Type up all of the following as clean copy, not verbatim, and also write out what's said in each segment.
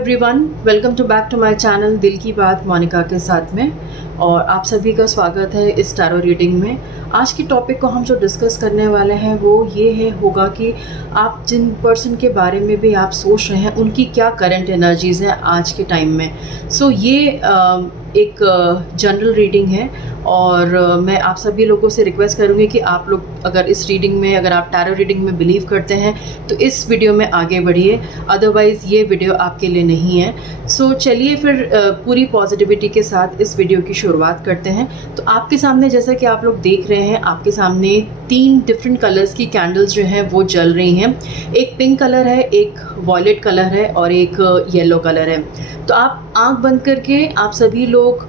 Everyone, welcome to back to my channel दिल की बात मोनिका के साथ में। और आप सभी का स्वागत है इस टैरो रीडिंग में। आज की टॉपिक को हम जो डिस्कस करने वाले हैं वो ये है होगा कि आप जिन पर्सन के बारे में भी आप सोच रहे हैं उनकी क्या करंट एनर्जीज़ हैं आज के टाइम में। ये एक जनरल रीडिंग है और मैं आप सभी लोगों से रिक्वेस्ट करूँगी कि आप लोग अगर इस रीडिंग में, अगर आप टैरो रीडिंग में बिलीव करते हैं तो इस वीडियो में आगे बढ़िए, अदरवाइज़ ये वीडियो आपके लिए नहीं है। चलिए फिर पूरी पॉजिटिविटी के साथ इस वीडियो की शुरुआत करते हैं। तो आपके सामने, जैसा कि आप लोग देख रहे हैं, आपके सामने 3 डिफरेंट कलर्स की कैंडल्स जो हैं वो जल रही हैं। एक पिंक कलर है, एक वॉयलेट कलर है और एक येलो कलर है। तो आप आंख बंद करके, आप सभी लोग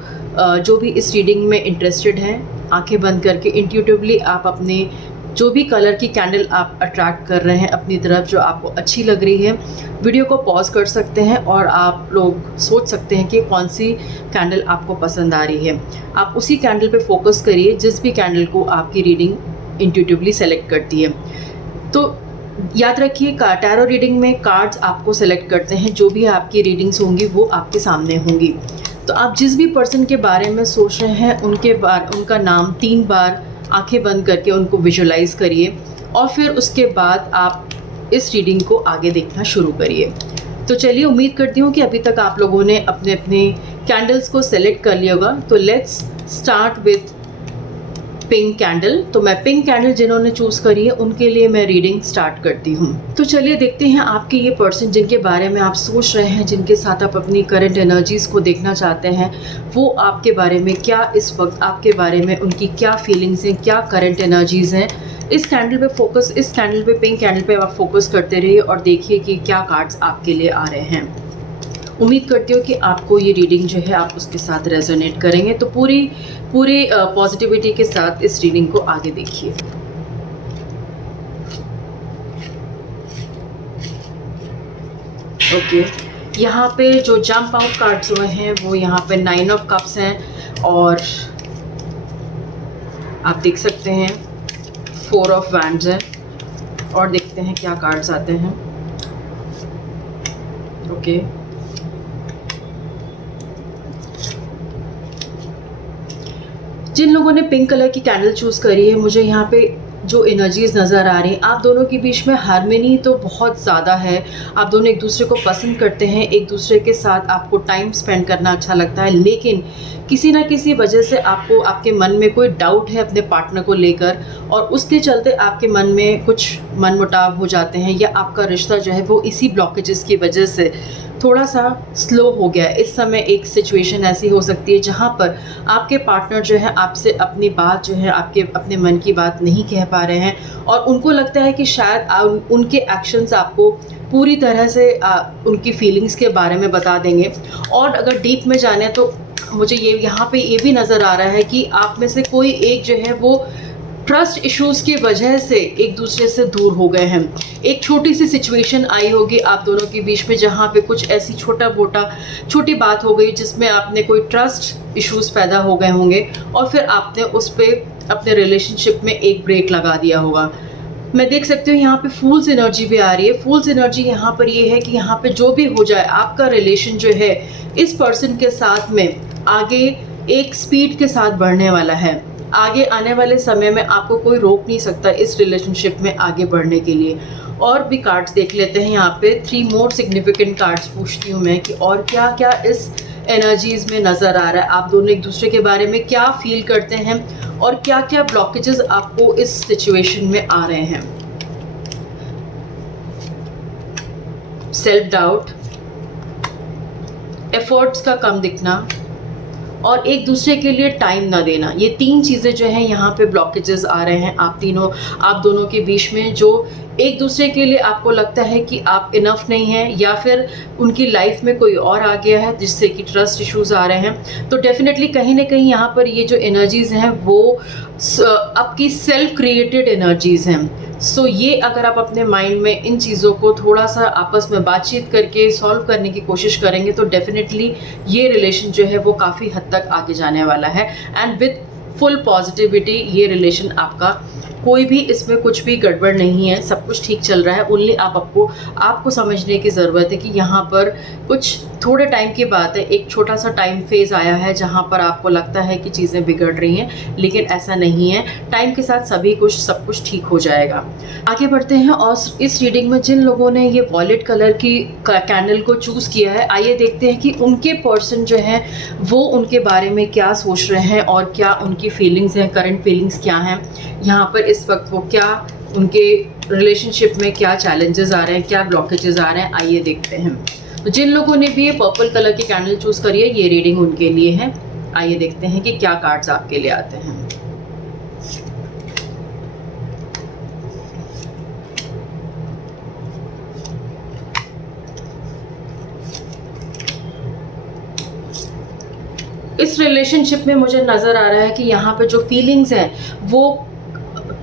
जो भी इस रीडिंग में इंटरेस्टेड हैं, आंखें बंद करके इंट्यूटिवली आप अपने जो भी कलर की कैंडल आप अट्रैक्ट कर रहे हैं अपनी तरफ, जो आपको अच्छी लग रही है, वीडियो को पॉज कर सकते हैं और आप लोग सोच सकते हैं कि कौन सी कैंडल आपको पसंद आ रही है। आप उसी कैंडल पे फोकस करिए जिस भी कैंडल को आपकी रीडिंग इंट्यूटिवली सेलेक्ट करती है। तो याद रखिए, टैरो रीडिंग में कार्ड्स आपको सेलेक्ट करते हैं, जो भी आपकी रीडिंग्स होंगी वो आपके सामने होंगी। तो आप जिस भी पर्सन के बारे में सोच रहे हैं उनका नाम 3 बार आंखें बंद करके उनको विजुलाइज करिए और फिर उसके बाद आप इस रीडिंग को आगे देखना शुरू करिए। तो चलिए, उम्मीद करती हूँ कि अभी तक आप लोगों ने अपने अपने कैंडल्स को सेलेक्ट कर लिया होगा। तो let's start with pink candle. तो मैं पिंक कैंडल जिन्होंने चूज़ करी है उनके लिए मैं रीडिंग स्टार्ट करती हूँ। तो चलिए देखते हैं आपके ये पर्सन जिनके बारे में आप सोच रहे हैं, जिनके साथ आप अपनी करंट एनर्जीज़ को देखना चाहते हैं, वो आपके बारे में क्या, इस वक्त आपके बारे में उनकी क्या फीलिंग्स हैं, क्या करंट एनर्जीज़ हैं। इस कैंडल पे पिंक कैंडल पे आप फोकस करते रहिए और देखिए कि क्या कार्ड्स आपके लिए आ रहे हैं। उम्मीद करती हूँ कि आपको ये रीडिंग जो है आप उसके साथ रेजोनेट करेंगे। तो पूरी पॉजिटिविटी के साथ इस रीडिंग को आगे देखिए। ओके, यहाँ पे जो जंप आउट कार्ड्स हुए हैं वो यहाँ पे 9 ऑफ कप्स हैं और आप देख सकते हैं 4 ऑफ वैंड्स है। और देखते हैं क्या कार्ड्स आते हैं। ओके, जिन लोगों ने पिंक कलर की कैंडल चूज़ करी है, मुझे यहाँ पे जो एनर्जीज़ नज़र आ रही हैं, आप दोनों के बीच में हार्मनी तो बहुत ज़्यादा है। आप दोनों एक दूसरे को पसंद करते हैं, एक दूसरे के साथ आपको टाइम स्पेंड करना अच्छा लगता है, लेकिन किसी ना किसी वजह से आपको, आपके मन में कोई डाउट है अपने पार्टनर को लेकर और उसके चलते आपके मन में कुछ मनमुटाव हो जाते हैं या आपका रिश्ता जो है वो इसी ब्लॉकेजेस की वजह से थोड़ा सा स्लो हो गया है। इस समय एक सिचुएशन ऐसी हो सकती है जहाँ पर आपके पार्टनर जो है आपसे अपनी बात जो है, आपके अपने मन की बात नहीं कह पा रहे हैं और उनको लगता है कि शायद उनके एक्शंस आपको पूरी तरह से उनकी फीलिंग्स के बारे में बता देंगे। और अगर डीप में जाने तो मुझे यहाँ पे ये भी नज़र आ रहा है कि आप में से कोई एक जो है वो ट्रस्ट इश्यूज़ की वजह से एक दूसरे से दूर हो गए हैं। एक छोटी सी सिचुएशन आई होगी आप दोनों के बीच में जहाँ पे कुछ ऐसी छोटी बात हो गई जिसमें आपने कोई ट्रस्ट इश्यूज़ पैदा हो गए होंगे और फिर आपने उस पर अपने रिलेशनशिप में एक ब्रेक लगा दिया होगा। मैं देख सकती हूँ यहाँ पे फूल्स एनर्जी भी आ रही है। फूल्स एनर्जी यहाँ पर ये है कि यहाँ पे जो भी हो जाए, आपका रिलेशन जो है इस पर्सन के साथ में आगे एक स्पीड के साथ बढ़ने वाला है। आगे आने वाले समय में आपको कोई रोक नहीं सकता इस रिलेशनशिप में आगे बढ़ने के लिए। और भी कार्ड्स देख लेते हैं यहाँ पे। 3 मोर सिग्निफिकेंट कार्ड्स पूछती हूँ मैं कि और क्या क्या इस एनर्जीज़ में नज़र आ रहा है, आप दोनों एक दूसरे के बारे में क्या फील करते हैं और क्या क्या ब्लॉकेजेस आपको इस सिचुएशन में आ रहे हैं। सेल्फ डाउट, एफर्ट्स का कम दिखना और एक दूसरे के लिए टाइम ना देना, ये 3 चीज़ें जो हैं यहाँ पे ब्लॉकेजेस आ रहे हैं आप दोनों के बीच में। जो एक दूसरे के लिए आपको लगता है कि आप इनफ नहीं हैं या फिर उनकी लाइफ में कोई और आ गया है जिससे कि ट्रस्ट इश्यूज़ आ रहे हैं। तो डेफिनेटली कहीं ना कहीं यहाँ पर ये जो एनर्जीज़ हैं वो आपकी सेल्फ क्रिएटेड एनर्जीज़ हैं। ये अगर आप अपने माइंड में इन चीज़ों को थोड़ा सा आपस में बातचीत करके सॉल्व करने की कोशिश करेंगे तो डेफिनेटली ये रिलेशन जो है वो काफ़ी हद तक आगे जाने वाला है। एंड विद फुल पॉजिटिविटी ये रिलेशन आपका कोई भी इसमें कुछ भी गड़बड़ नहीं है, सब कुछ ठीक चल रहा है। ओनली आपको समझने की ज़रूरत है कि यहाँ पर कुछ थोड़े टाइम की बात है, एक छोटा सा टाइम फेज़ आया है जहाँ पर आपको लगता है कि चीज़ें बिगड़ रही हैं, लेकिन ऐसा नहीं है। टाइम के साथ सब कुछ ठीक हो जाएगा। आगे बढ़ते हैं और इस रीडिंग में जिन लोगों ने ये वॉयलेट कलर की कैंडल को चूज़ किया है, आइए देखते हैं कि उनके पर्सन जो हैं वो उनके बारे में क्या सोच रहे हैं और क्या उनकी फीलिंग्स हैं, करंट फीलिंग्स क्या हैं यहाँ पर इस वक्त, वो क्या उनके रिलेशनशिप में क्या चैलेंजेस आ रहे हैं, क्या ब्लॉकेजेस आ रहे हैं, आइए देखते हैं। तो जिन लोगों ने भी ये पर्पल कलर की कैंडल चूज़ करी है, ये रीडिंग उनके लिए है। आइए देखते हैं कि क्या कार्ड्स आपके लिए आते हैं। इस रिलेशनशिप में मुझे नज़र आ रहा है कि यहाँ पे जो फीलिंग्स हैं वो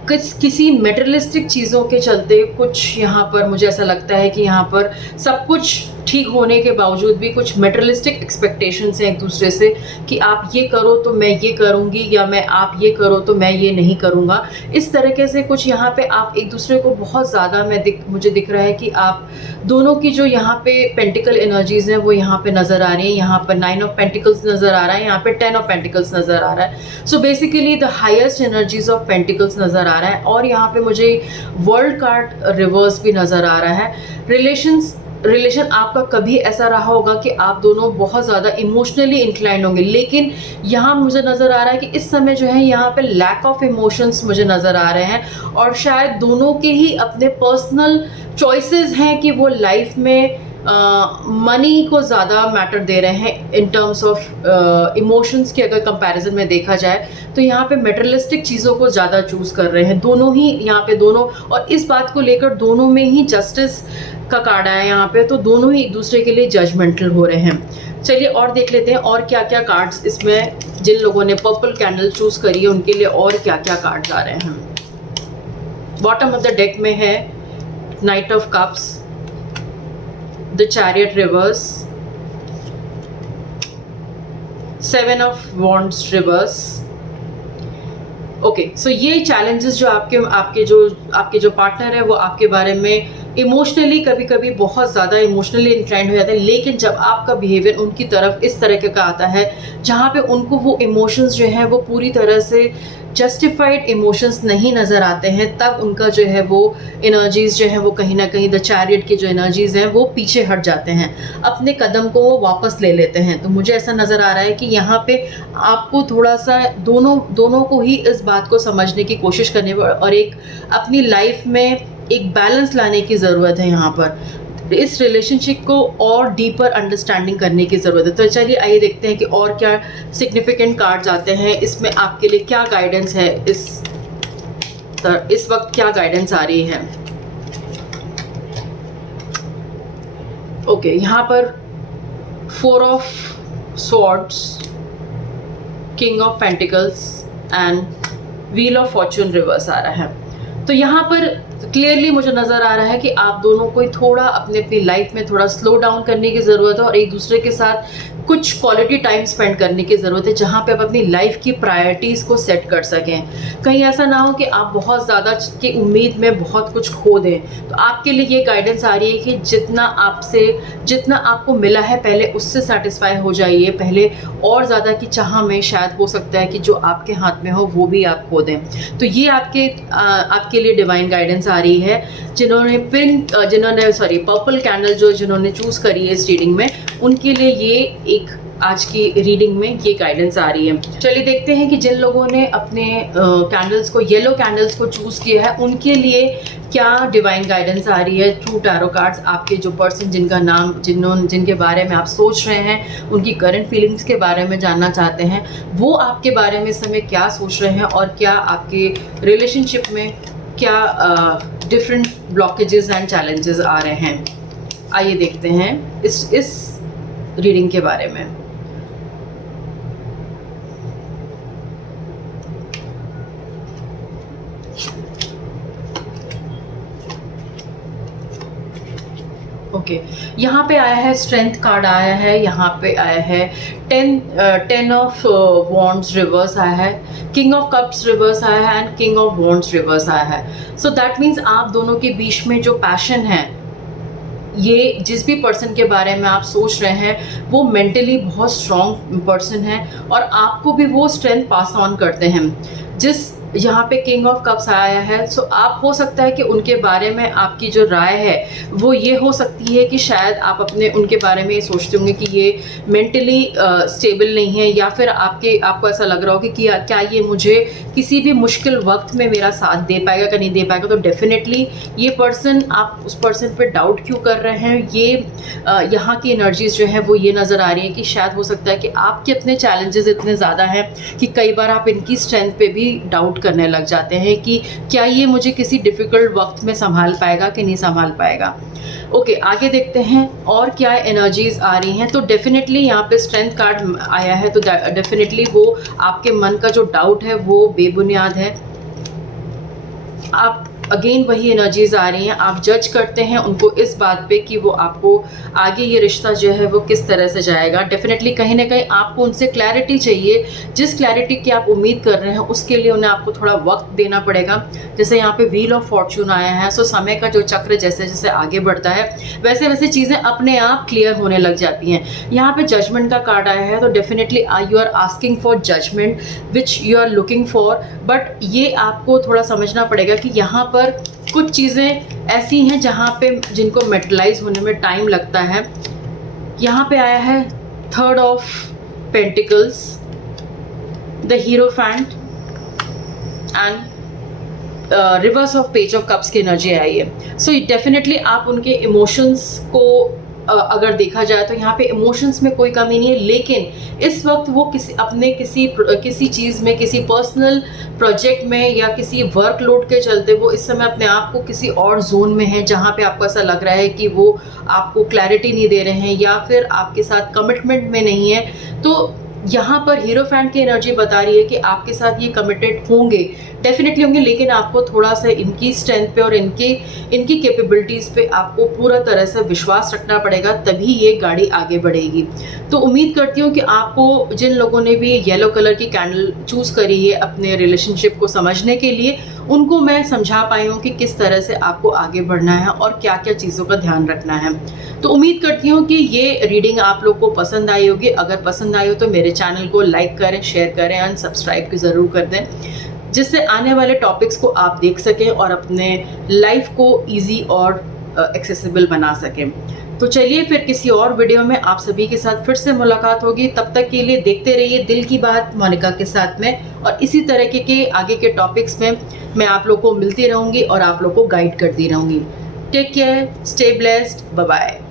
किसी मेटेरियलिस्टिक चीज़ों के चलते कुछ यहाँ पर मुझे ऐसा लगता है कि यहाँ पर सब कुछ ठीक होने के बावजूद भी कुछ मेटेरियलिस्टिक एक्सपेक्टेशंस हैं एक दूसरे से कि आप ये करो तो मैं ये करूँगी, या आप ये करो तो मैं ये नहीं करूँगा। इस तरीके से कुछ यहाँ पे आप एक दूसरे को बहुत ज़्यादा मुझे दिख रहा है कि आप दोनों की जो यहाँ पे पेंटिकल एनर्जीज़ हैं वो यहाँ पे नज़र आ रही हैं। यहाँ पर 9 ऑफ पेंटिकल्स नज़र आ रहा है, यहाँ पे 10 ऑफ पेंटिकल्स नज़र आ रहा है। So basically the highest energies of pentacles नज़र आ रहा है। और यहाँ पे मुझे वर्ल्ड कार्ड रिवर्स भी नज़र आ रहा है। रिलेशन आपका कभी ऐसा रहा होगा कि आप दोनों बहुत ज़्यादा इमोशनली इंक्लाइंड होंगे, लेकिन यहाँ मुझे नज़र आ रहा है कि इस समय जो है यहाँ पे लैक ऑफ इमोशंस मुझे नज़र आ रहे हैं। और शायद दोनों के ही अपने पर्सनल चॉइसेस हैं कि वो लाइफ में मनी को ज़्यादा मैटर दे रहे हैं इन टर्म्स ऑफ इमोशंस के अगर कंपैरिजन में देखा जाए तो यहाँ पे मेटेरियलिस्टिक चीज़ों को ज़्यादा चूज़ कर रहे हैं दोनों ही यहाँ पे दोनों। और इस बात को लेकर दोनों में ही जस्टिस का कार्ड आया यहाँ पे, तो दोनों ही एक दूसरे के लिए जजमेंटल हो रहे हैं। चलिए और देख लेते हैं और क्या क्या कार्ड्स इसमें जिन लोगों ने पर्पल कैंडल चूज़ करी है उनके लिए और क्या क्या कार्ड्स आ रहे हैं। बॉटम ऑफ द डेक में है knight of cups, the chariot reverse, 7 of wands reverse. Okay, so ये चैलेंजेस जो आपके जो पार्टनर है वो आपके बारे में इमोशनली कभी कभी बहुत ज़्यादा इमोशनली इंक्लाइंड हो जाते हैं, लेकिन जब आपका बिहेवियर उनकी तरफ इस तरह का आता है जहाँ पे उनको वो इमोशंस जो हैं वो पूरी तरह से जस्टिफाइड इमोशंस नहीं नज़र आते हैं, तब उनका जो है वो एनर्जीज़ जो है वो कहीं ना कहीं द चैरियट की जो एनर्जीज़ हैं वो पीछे हट जाते हैं, अपने कदम को वो वापस ले लेते हैं। तो मुझे ऐसा नज़र आ रहा है कि यहाँ पे आपको थोड़ा सा दोनों को ही इस बात को समझने की कोशिश करनी और एक अपनी लाइफ में एक बैलेंस लाने की ज़रूरत है। यहाँ पर इस रिलेशनशिप को और डीपर अंडरस्टैंडिंग करने की ज़रूरत है। तो चलिए आइए देखते हैं कि और क्या सिग्निफिकेंट कार्ड्स आते हैं, इसमें आपके लिए क्या गाइडेंस है, इस वक्त क्या गाइडेंस आ रही है। ओके, यहाँ पर 4 of swords, king of pentacles and wheel of fortune reverse आ रहा है। तो यहाँ पर क्लियरली मुझे नज़र आ रहा है कि आप दोनों को थोड़ा अपनी लाइफ में थोड़ा स्लो डाउन करने की ज़रूरत है और एक दूसरे के साथ कुछ क्वालिटी टाइम स्पेंड करने की ज़रूरत है, जहाँ पे आप अपनी लाइफ की प्रायोरिटीज़ को सेट कर सकें। कहीं ऐसा ना हो कि आप बहुत ज़्यादा की उम्मीद में बहुत कुछ खो दें। तो आपके लिए ये गाइडेंस आ रही है कि जितना आपको मिला है पहले उससे सेटिस्फाई हो जाइए, पहले और ज़्यादा की चाह में शायद हो सकता है कि जो आपके हाथ में हो वो भी आप खो दें। तो ये आपके लिए डिवाइन गाइडेंस आ रही है। जिन्होंने पर्पल कैंडल जिन्होंने चूज़ करी है इस रीडिंग में, उनके लिए ये एक आज की रीडिंग में ये गाइडेंस आ रही है। चलिए देखते हैं कि जिन लोगों ने अपने कैंडल्स को येलो कैंडल्स को चूज़ किया है उनके लिए क्या डिवाइन गाइडेंस आ रही है थ्रू टैरो कार्ड्स। आपके जो पर्सन जिनके बारे में आप सोच रहे हैं, उनकी करंट फीलिंग्स के बारे में जानना चाहते हैं, वो आपके बारे में इस समय क्या सोच रहे हैं और क्या आपके रिलेशनशिप में क्या डिफरेंट ब्लॉकेजेस एंड चैलेंजेस आ रहे हैं। आइए देखते हैं इस रीडिंग के बारे में। ओके, यहाँ पे आया है स्ट्रेंथ कार्ड आया है, यहाँ पे आया है 10 ऑफ वॉन्ड्स रिवर्स आया है, किंग ऑफ कप्स रिवर्स आया है and king of wands reverse आया है। सो दैट मीन्स आप दोनों के बीच में जो पैशन है, ये जिस भी पर्सन के बारे में आप सोच रहे हैं वो मेंटली बहुत स्ट्रॉन्ग पर्सन है और आपको भी वो स्ट्रेंथ पास ऑन करते हैं। जिस यहाँ पे किंग ऑफ कप्स आया है, सो आप हो सकता है कि उनके बारे में आपकी जो राय है वो ये हो सकती है कि शायद आप अपने उनके बारे में ये सोचते होंगे कि ये मेंटली स्टेबल नहीं है, या फिर आपको ऐसा लग रहा हो कि क्या ये मुझे किसी भी मुश्किल वक्त में मेरा साथ दे पाएगा कि नहीं दे पाएगा। तो डेफिनेटली ये पर्सन, आप उस पर्सन पे डाउट क्यों कर रहे हैं, ये यहाँ की एनर्जीज जो है वो ये नज़र आ रही है कि शायद हो सकता है कि आपके अपने चैलेंजेस इतने ज़्यादा हैं कि कई बार आप इनकी स्ट्रेंथ पे भी डाउट करने लग जाते हैं कि क्या ये मुझे किसी डिफ़िकल्ट वक्त में संभाल पाएगा कि नहीं संभाल पाएगा। ओके, आगे देखते हैं और क्या एनर्जीज आ रही हैं। तो डेफिनेटली यहाँ पे स्ट्रेंथ कार्ड आया है, तो डेफिनेटली वो आपके मन का जो डाउट है वो बेबुनियाद है। आप अगेन वही एनर्जीज आ रही हैं, आप जज करते हैं उनको इस बात पे कि वो आपको आगे ये रिश्ता जो है वो किस तरह से जाएगा। डेफिनेटली कहीं ना कहीं आपको उनसे क्लैरिटी चाहिए, जिस क्लैरिटी की आप उम्मीद कर रहे हैं उसके लिए उन्हें आपको थोड़ा वक्त देना पड़ेगा। जैसे यहाँ पे व्हील ऑफ फॉर्चून आया है, सो समय का जो चक्र जैसे जैसे आगे बढ़ता है वैसे वैसे चीज़ें अपने आप क्लियर होने लग जाती हैं। यहाँ पे जजमेंट का कार्ड आया है, तो definitely you are asking for judgement which you are looking for, but ये आपको थोड़ा समझना पड़ेगा कि यहाँ पर कुछ चीज़ें ऐसी हैं जहाँ पे जिनको मेटलाइज होने में टाइम लगता है। यहाँ पे आया है 3 of pentacles, the hierophant and reverse of page of cups की एनर्जी आई है। सो डेफिनेटली आप उनके इमोशंस को अगर देखा जाए तो यहाँ पे इमोशंस में कोई कमी नहीं है, लेकिन इस वक्त वो किसी चीज़ में, किसी पर्सनल प्रोजेक्ट में या किसी वर्कलोड के चलते वो इस समय अपने आप को किसी और जोन में है जहाँ पे आपको ऐसा लग रहा है कि वो आपको क्लैरिटी नहीं दे रहे हैं या फिर आपके साथ कमिटमेंट में नहीं है। तो यहाँ पर हीरोफैंट की एनर्जी बता रही है कि आपके साथ ये कमिटेड होंगे, डेफिनेटली होंगे, लेकिन आपको थोड़ा सा इनकी स्ट्रेंथ पे और इनकी कैपेबिलिटीज़ पे आपको पूरा तरह से विश्वास रखना पड़ेगा, तभी ये गाड़ी आगे बढ़ेगी। तो उम्मीद करती हूँ कि आपको, जिन लोगों ने भी येलो कलर की कैंडल चूज़ करी है अपने रिलेशनशिप को समझने के लिए, उनको मैं समझा पाई हूँ कि किस तरह से आपको आगे बढ़ना है और क्या क्या चीज़ों का ध्यान रखना है। तो उम्मीद करती हूँ कि ये रीडिंग आप लोग को पसंद आई होगी। अगर पसंद आई हो तो मेरे चैनल को लाइक करें, शेयर करें एंड सब्सक्राइब ज़रूर कर दें, जिससे आने वाले टॉपिक्स को आप देख सकें और अपने लाइफ को ईजी और एक्सेसिबल बना सकें। तो चलिए फिर किसी और वीडियो में आप सभी के साथ फिर से मुलाकात होगी। तब तक के लिए देखते रहिए दिल की बात मोनिका के साथ में, और इसी तरह के आगे के टॉपिक्स में मैं आप लोग को मिलती रहूँगी और आप लोग को गाइड करती रहूँगी। Take care, stay blessed, bye bye.